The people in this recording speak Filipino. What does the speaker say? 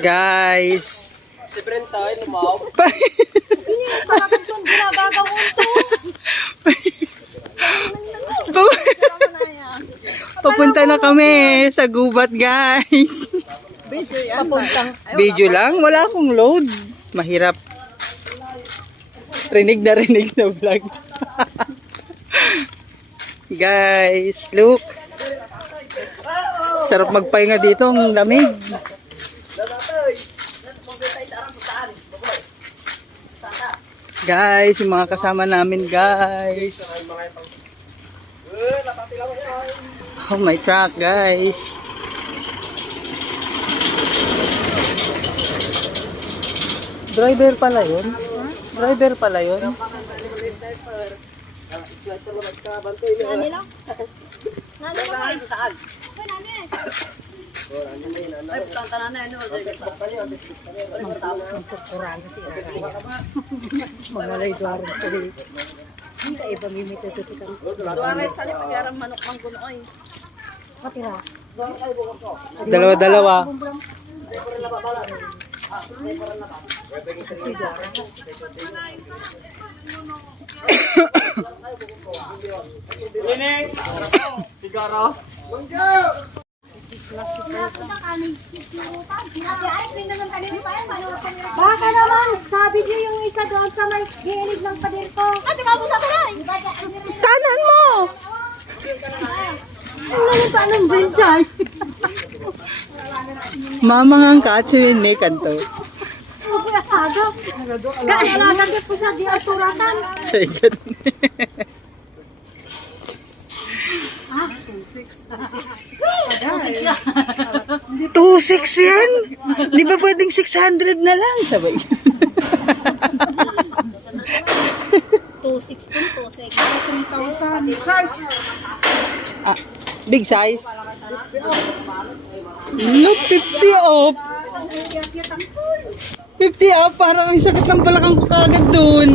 Guys. Si Brent tayo, lumaw. Papunta na kami sa gubat, guys. Video lang? Wala akong load. Mahirap. Rinig na vlog. Guys, look. Sarap magpahinga dito, ang lamig. Guys, yung mga kasama namin, guys. Oh, my truck, guys. Driver pala yun? Driver pala yun? Mamalay doon sa hindi iba mimito dito kan. Duwara sa lip kaya manok mang kunoy. Matira. Dalawa-dalawa. Lining! Sigaro! Baka naman, sabi niyo yung isa doon sa may hilig ng pader ko. Ate, ka mo sa tulay! Kanan mo! Ano pa ng bensan? Mamangang katsuin ni kanto. Kuya Kago. Kaalaga niyo po sa di aturatan. Sige. 2.6 yan? Di ba pwedeng 600 na lang? Sabay. 2.6 kung 2.6. 10,000 size! Ah, big size? No, 50 off. 50 off. Parang ang sakit ng balakang ko kagad dun.